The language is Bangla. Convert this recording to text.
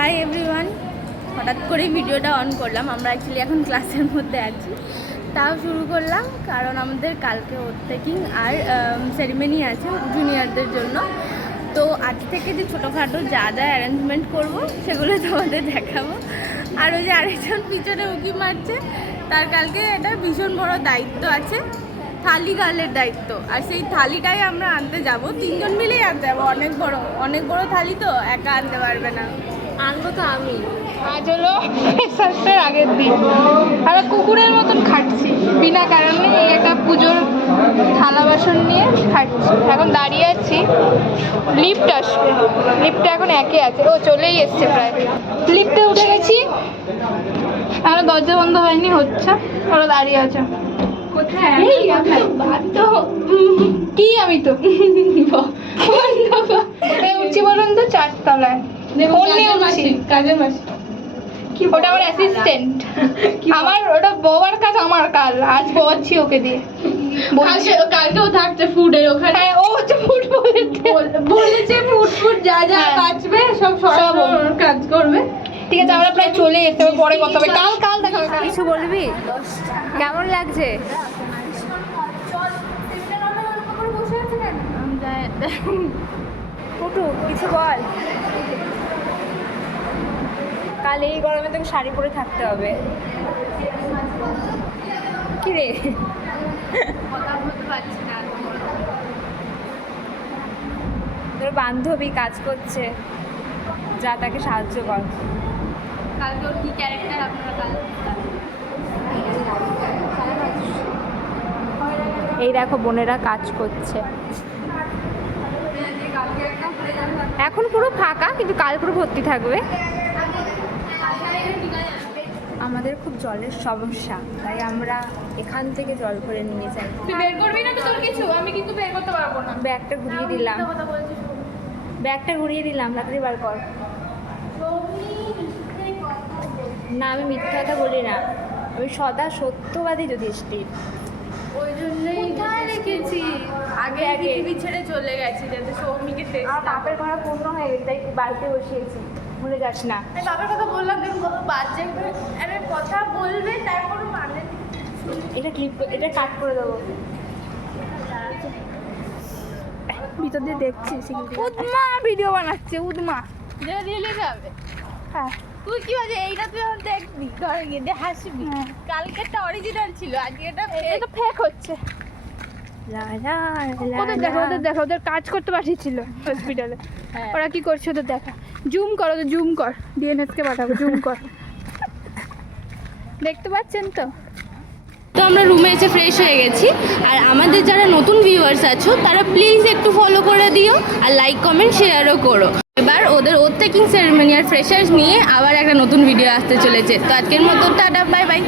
হাই এভরিওয়ান, হঠাৎ করে ভিডিওটা অন করলাম। আমরা অ্যাকচুয়ালি এখন ক্লাসের মধ্যে আছি, তাও শুরু করলাম কারণ আমাদের কালকে ওভারটেকিং আর সেরিমনি আছে জুনিয়রদের জন্য। তো আজ থেকে যে ছোটোখাটো যা যা অ্যারেঞ্জমেন্ট করব সেগুলো তোমাদের দেখাবো। আর ওই যে আরেকজন পিছনে উঁকি মারছে, তার কালকে একটা ভীষণ বড় দায়িত্ব আছে, থালি গালের দায়িত্ব। আর সেই থালিটাই আমরা আনতে যাব, তিনজন মিলেই আনতে যাবো। অনেক বড় থালি তো একা আনতে পারবে না, আনবো তো আমি। আজ হলো ফ্রেশার্সের আগের দিন, আমরা কুকুরের মতন খাটছি বিনা কারণে। এই একটা পুজোর থালা বাসন নিয়ে খাটছি। এখন দাঁড়িয়ে আছি, লিফট আসবে, লিফটটা এখন একে আছে, ও চলেই এসছে প্রায়। লিফটে উঠে গেছি, আর দরজা বন্ধ হয়নি, হচ্ছে। ওরা দাঁড়িয়ে আছে। কি আমি তো উঠছি বলুন তো 4 তলায় কাজের মাসি। ওটা আমার অ্যাসিস্ট্যান্ট, আমার ওটা বওয়ার কাজ আমার কাল। আজ বওয়াচ্ছি ওকে দিয়ে। কালকেও থাকছে ফুডের ওখানে। হ্যাঁ, ও হচ্ছে ফুড বলেছে ফুড যা যা বাঁচবে সব কাজ করবে। ঠিক আছে, আমরা প্রায় চলে যেতে হবে, পরে কথা হবে। কাল দেখাবে। কিছু বলবি? কেমন লাগছে? ফুটু কিছু বল। কাল এই গরমে তোকে শাড়ি পরে থাকতে হবে। কি রে, কথা বলতে পারছি না। তোর বান্ধবী কাজ করছে, যা তাকে সাহায্য কর। কালকে ওর কি ক্যারেক্টার আপনারা কাল এই দেখো বোনেরা কাজ করছে। এখন পুরো ফাঁকা, কিন্তু কাল পুরো ভর্তি থাকবে। আমাদের খুব জলের সমস্যা, তাই আমরা এখান থেকে জল ভরে নিয়ে যাই। তুই বের করবি না তো তোর কিছু? আমি কিন্তু বের করতে পারবো না। ব্যাগটা ঘুরিয়ে দিলাম, তাড়াতাড়ি বার কর। না, আমি মিথ্যা কথা বলি না, আমি সদা সত্যবাদী যুধিষ্ঠির। ওই জন্যই রেখেছি আগে পৃথিবী ছেড়ে চলে গেছি, যাতে সৌমিকে আমার বাপের ঘোড়া পূর্ণ হয়ে গেছে, তাই বাড়িতে বসিয়েছি, ভুলে যাস না। আমি বাপের কথা বললাম, দেখুন কত বাজে আরে কথা বলবে, তার কোনো মানে। এটা কাট করে দেবো। ভিতর দিয়ে দেখছি উদমা ভিডিও বানাচ্ছে, উদমা যেটা দিয়ে লেগে যাবে। হ্যাঁ, তুই কি বলছিস? এইটা তুই এখন দেখবি, ঘরে গিয়ে দিয়ে হাসবি। কালকেরটা অরিজিনাল ছিল, আজকে এটা ফেক হচ্ছে। ওদের দেখো ওদের কাজ করতে পাঠিয়েছিল হসপিটালে। ওরা কি করছে ওদের দেখা। জুম কর, ডিএনএসকে পাঠাবো, জুম কর। দেখতে পাচ্ছেন তো? তো আমরা রুমে এসে ফ্রেশ হয়ে গেছি। আর আমাদের যারা নতুন ভিউয়ার্স আছো, তারা প্লিজ একটু ফলো করে দিও, আর লাইক কমেন্ট শেয়ারও করো। এবার ওদের ওভারটেকিং সেরেমনি আর ফ্রেশার্স নিয়ে আবার একটা নতুন ভিডিও আসতে চলেছে। তো আজকের মতো টাটা, বাই বাই।